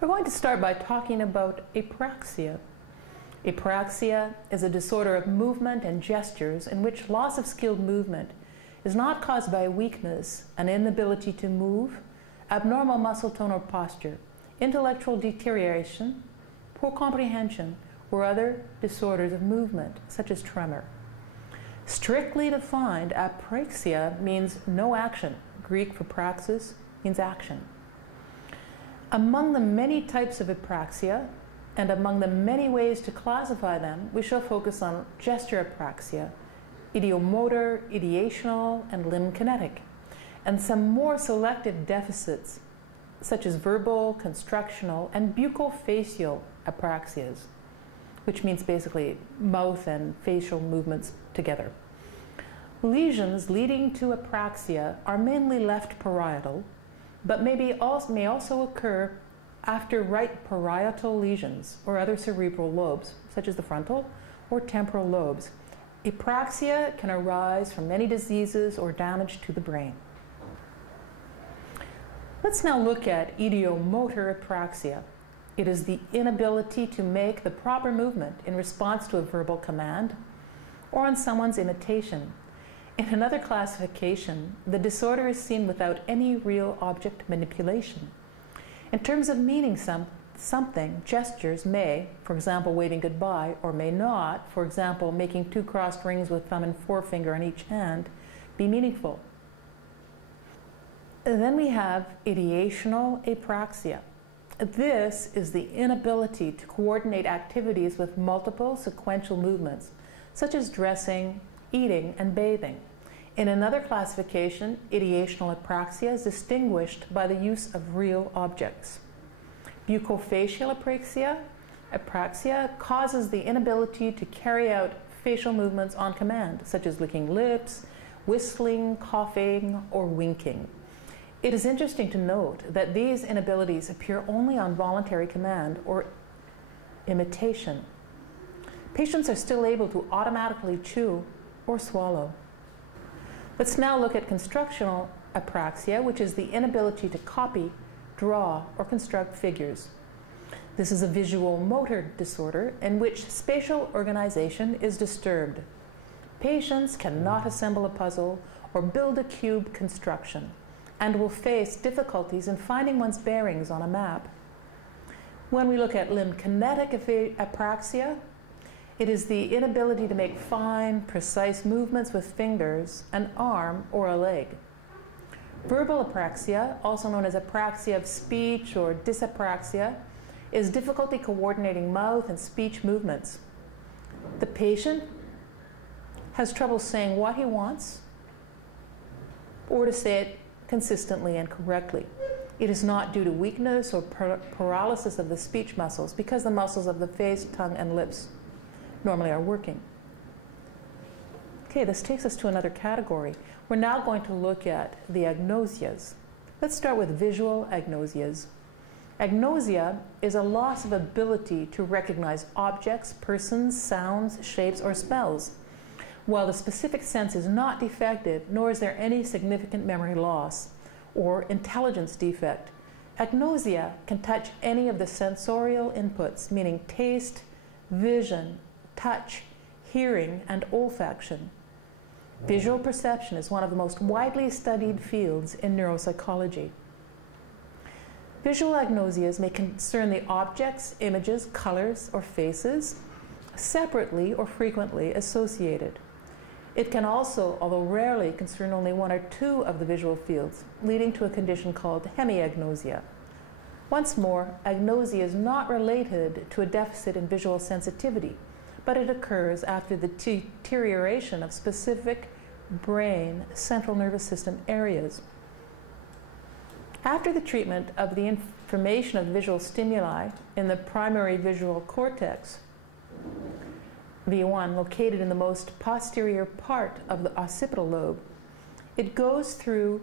We're going to start by talking about apraxia. Apraxia is a disorder of movement and gestures in which loss of skilled movement is not caused by weakness, an inability to move, abnormal muscle tone or posture, intellectual deterioration, poor comprehension, or other disorders of movement, such as tremor. Strictly defined, apraxia means no action. Greek for praxis means action. Among the many types of apraxia, and among the many ways to classify them, we shall focus on gesture apraxia, ideomotor, ideational, and limb kinetic, and some more selective deficits, such as verbal, constructional, and buccofacial apraxias, which means basically mouth and facial movements together. Lesions leading to apraxia are mainly left parietal, but may also occur after right parietal lesions or other cerebral lobes, such as the frontal or temporal lobes. Apraxia can arise from many diseases or damage to the brain. Let's now look at ideomotor apraxia. It is the inability to make the proper movement in response to a verbal command or on someone's imitation. In another classification, the disorder is seen without any real object manipulation. In terms of meaning something, gestures may, for example, waving goodbye, or may not, for example, making two crossed rings with thumb and forefinger on each hand, be meaningful. And then we have ideational apraxia. This is the inability to coordinate activities with multiple sequential movements, such as dressing, eating, and bathing. In another classification, ideational apraxia is distinguished by the use of real objects. Buccofacial apraxia causes the inability to carry out facial movements on command, such as licking lips, whistling, coughing, or winking. It is interesting to note that these inabilities appear only on voluntary command or imitation. Patients are still able to automatically chew or swallow. Let's now look at constructional apraxia, which is the inability to copy, draw, or construct figures. This is a visual motor disorder in which spatial organization is disturbed. Patients cannot assemble a puzzle or build a cube construction and will face difficulties in finding one's bearings on a map. When we look at limb kinetic apraxia, it is the inability to make fine, precise movements with fingers, an arm, or a leg. Verbal apraxia, also known as apraxia of speech or dyspraxia, is difficulty coordinating mouth and speech movements. The patient has trouble saying what he wants or to say it consistently and correctly. It is not due to weakness or paralysis of the speech muscles because the muscles of the face, tongue, and lips normally are working. Okay, this takes us to another category. We're now going to look at the agnosias. Let's start with visual agnosias. Agnosia is a loss of ability to recognize objects, persons, sounds, shapes, or smells. While the specific sense is not defective, nor is there any significant memory loss or intelligence defect, agnosia can touch any of the sensorial inputs, meaning taste, vision, touch, hearing, and olfaction. Visual perception is one of the most widely studied fields in neuropsychology. Visual agnosias may concern the objects, images, colors, or faces, separately or frequently associated. It can also, although rarely, concern only one or two of the visual fields, leading to a condition called hemiagnosia. Once more, agnosia is not related to a deficit in visual sensitivity, but it occurs after the deterioration of specific brain central nervous system areas. After the treatment of the information of visual stimuli in the primary visual cortex, V1, located in the most posterior part of the occipital lobe, it goes through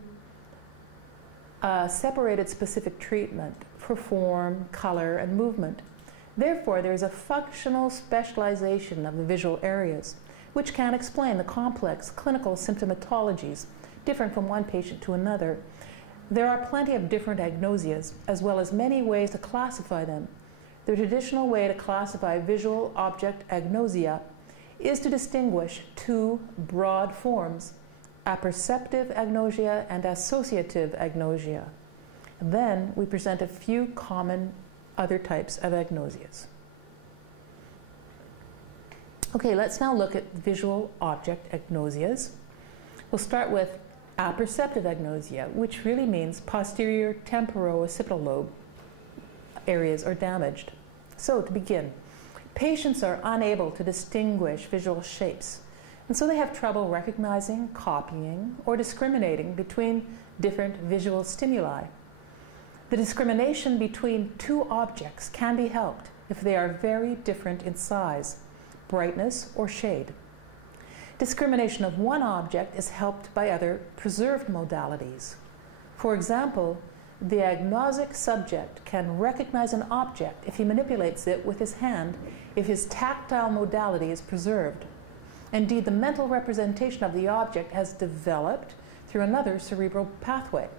a separated specific treatment for form, color, and movement. Therefore, there is a functional specialization of the visual areas, which can explain the complex clinical symptomatologies different from one patient to another. There are plenty of different agnosias, as well as many ways to classify them. The traditional way to classify visual object agnosia is to distinguish two broad forms, apperceptive agnosia and associative agnosia. Then we present a few common other types of agnosias. Okay, let's now look at visual object agnosias. We'll start with apperceptive agnosia, which really means posterior temporo-occipital lobe areas are damaged. So to begin, patients are unable to distinguish visual shapes, and so they have trouble recognizing, copying, or discriminating between different visual stimuli. The discrimination between two objects can be helped if they are very different in size, brightness, or shade. Discrimination of one object is helped by other preserved modalities. For example, the agnosic subject can recognize an object if he manipulates it with his hand if his tactile modality is preserved. Indeed, the mental representation of the object has developed through another cerebral pathway.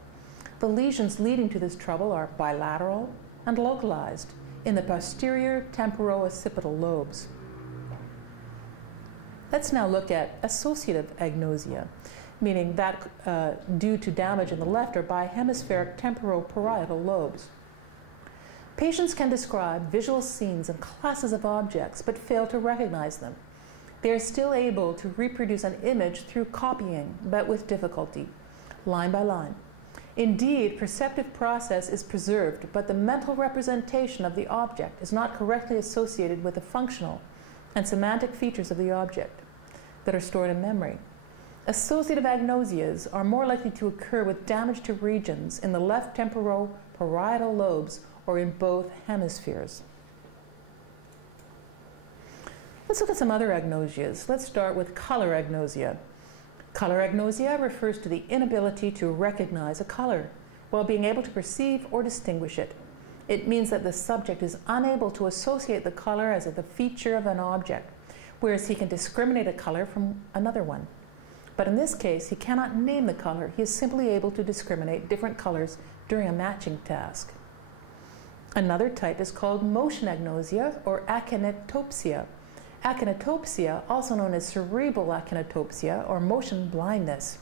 The lesions leading to this trouble are bilateral and localized in the posterior temporo-occipital lobes. Let's now look at associative agnosia, meaning that due to damage in the left or bihemispheric temporoparietal lobes. Patients can describe visual scenes and classes of objects but fail to recognize them. They are still able to reproduce an image through copying, but with difficulty, line by line. Indeed, perceptive process is preserved, but the mental representation of the object is not correctly associated with the functional and semantic features of the object that are stored in memory. Associative agnosias are more likely to occur with damage to regions in the left temporoparietal lobes or in both hemispheres. Let's look at some other agnosias. Let's start with color agnosia. Color agnosia refers to the inability to recognize a color while being able to perceive or distinguish it. It means that the subject is unable to associate the color as the feature of an object, whereas he can discriminate a color from another one. But in this case, he cannot name the color. He is simply able to discriminate different colors during a matching task. Another type is called motion agnosia or achinotopsia. Achinotopsia, also known as cerebral achinotopsia or motion blindness,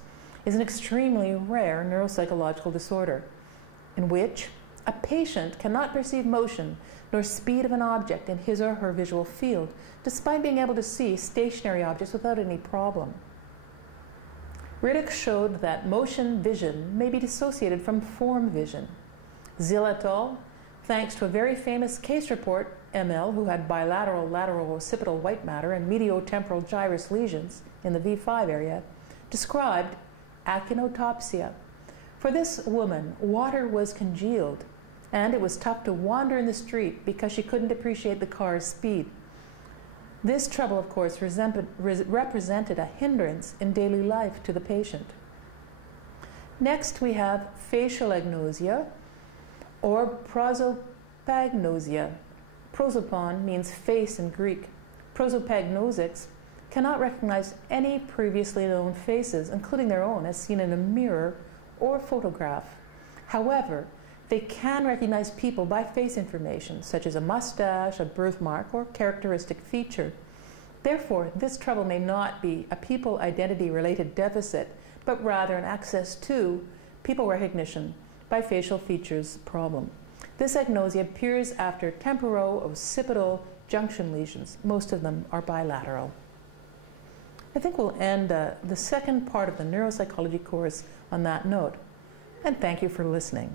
is an extremely rare neuropsychological disorder in which a patient cannot perceive motion nor speed of an object in his or her visual field, despite being able to see stationary objects without any problem. Riddick showed that motion vision may be dissociated from form vision. Zill et al., thanks to a very famous case report, ML, who had bilateral lateral occipital white matter and mediotemporal gyrus lesions in the V5 area, described achinotopsia. For this woman, water was congealed, and it was tough to wander in the street because she couldn't appreciate the car's speed. This trouble, of course, represented a hindrance in daily life to the patient. Next, we have facial agnosia, or prosopagnosia. Prosopon means face in Greek. Prosopagnosics cannot recognize any previously known faces, including their own, as seen in a mirror or photograph. However, they can recognize people by face information, such as a mustache, a birthmark, or characteristic feature. Therefore, this trouble may not be a people identity-related deficit, but rather an access to people recognition by facial features problem. This agnosia appears after temporo-occipital junction lesions. Most of them are bilateral. I think we'll end the second part of the neuropsychology course on that note. And thank you for listening.